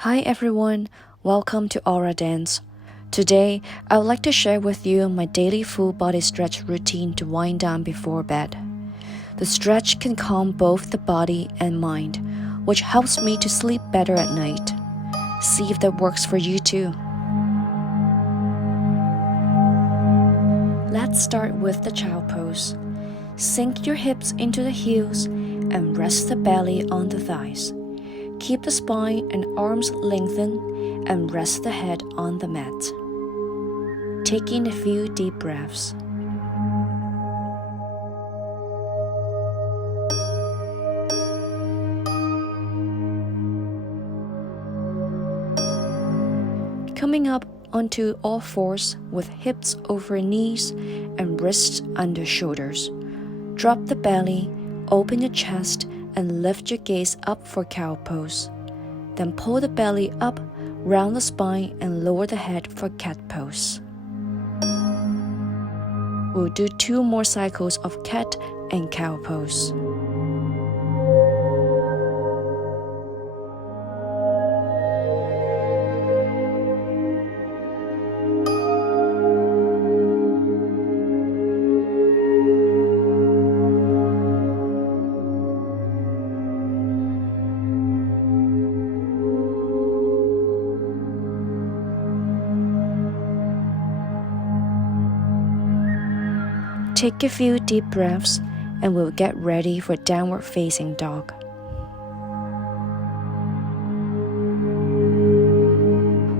Hi everyone, welcome to Aura Dance. Today, I would like to share with you my daily full body stretch routine to wind down before bed. The stretch can calm both the body and mind, which helps me to sleep better at night. See if that works for you too. Let's start with the child pose. Sink your hips into the heels and rest the belly on the thighs. Keep the spine and arms lengthened and rest the head on the mat. Taking a few deep breaths. Coming up onto all fours with hips over knees and wrists under shoulders. Drop the belly, open your chest, and lift your gaze up for cow pose. Then pull the belly up, round the spine, and lower the head for cat pose. We'll do 2 more cycles of cat and cow pose. Take a few deep breaths and we'll get ready for downward facing dog.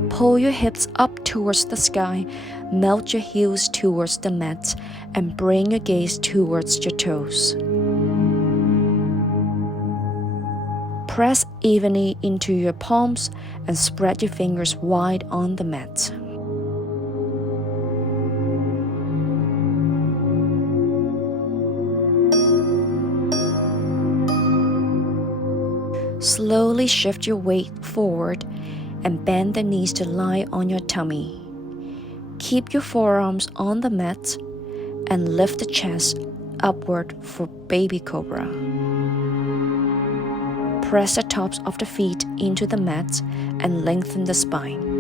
Pull your hips up towards the sky, melt your heels towards the mat, and bring your gaze towards your toes. Press evenly into your palms and spread your fingers wide on the mat. Slowly shift your weight forward and bend the knees to lie on your tummy. Keep your forearms on the mat and lift the chest upward for baby cobra. Press the tops of the feet into the mat and lengthen the spine.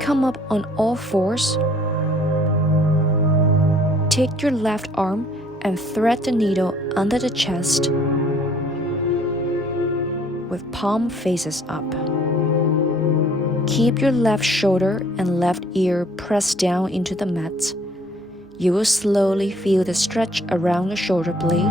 Come up on all fours. Take your left arm and thread the needle under the chest with palm faces up. Keep your left shoulder and left ear pressed down into the mat. You will slowly feel the stretch around the shoulder blade.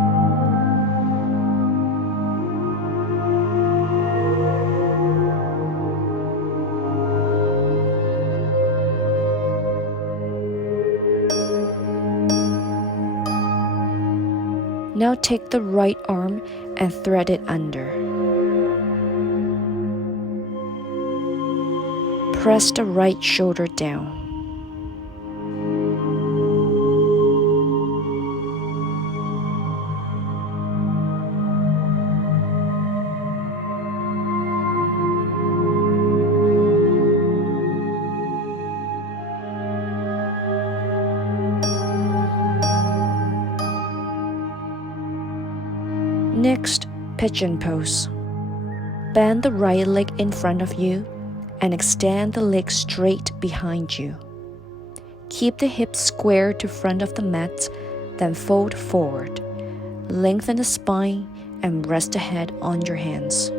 Now take the right arm and thread it under. Press the right shoulder down. Next, pigeon pose. Bend the right leg in front of you and extend the leg straight behind you. Keep the hips square to front of the mat, then fold forward. Lengthen the spine and rest the head on your hands.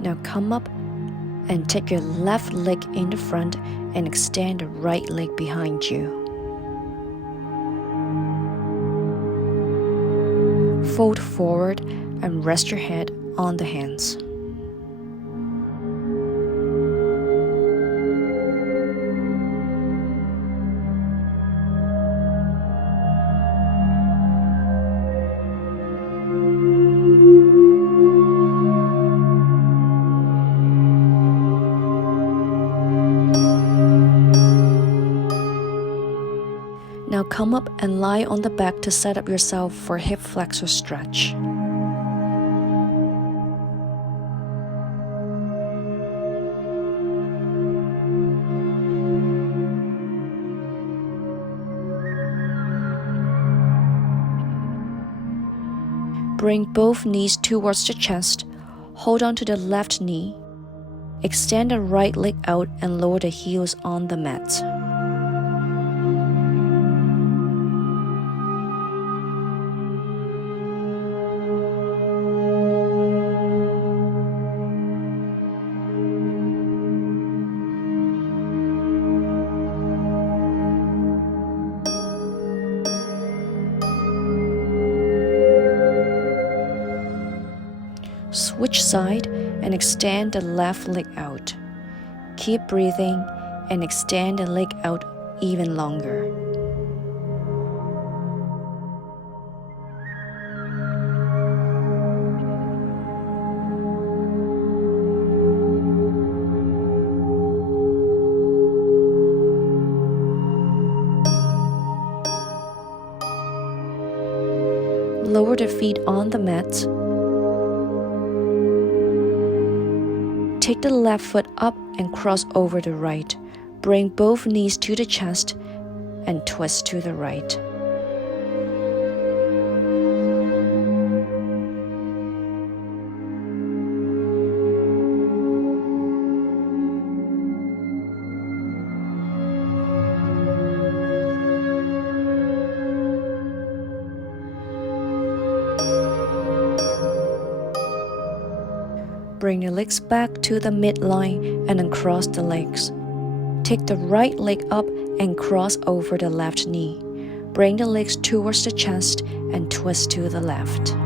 Now come up and take your left leg in the front and extend the right leg behind you. Fold forward and rest your head on the hands. come up and lie on the back to set up yourself for hip flexor stretch. Bring both knees towards the chest, hold on to the left knee. Extend the right leg out and lower the heels on the mat. Switch side and extend the left leg out. Keep breathing and extend the leg out even longer. Lower the feet on the mat. Take the left foot up and cross over the right. Bring both knees to the chest and twist to the right. Bring the legs back to the midline and uncross the legs. Take the right leg up and cross over the left knee. Bring the legs towards the chest and twist to the left.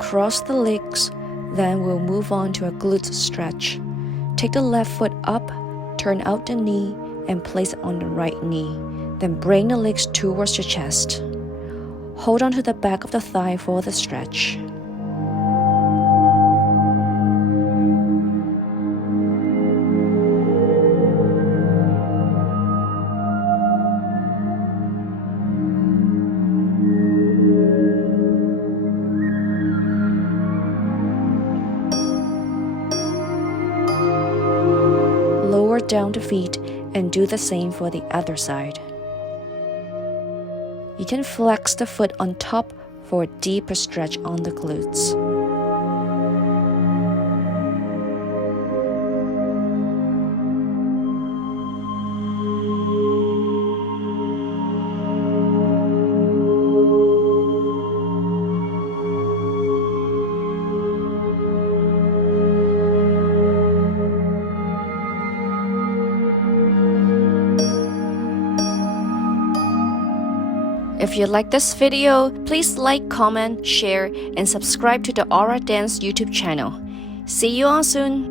Cross the legs, then we'll move on to a glutes stretch. Take the left foot up, turn out the knee, and place it on the right knee. Then bring the legs towards the chest. Hold on to the back of the thigh for the stretch. Lower down the feet and do the same for the other side. You can flex the foot on top for a deeper stretch on the glutes. If you like this video, please like, comment, share, and subscribe to the Aura Dance YouTube channel. See you all soon!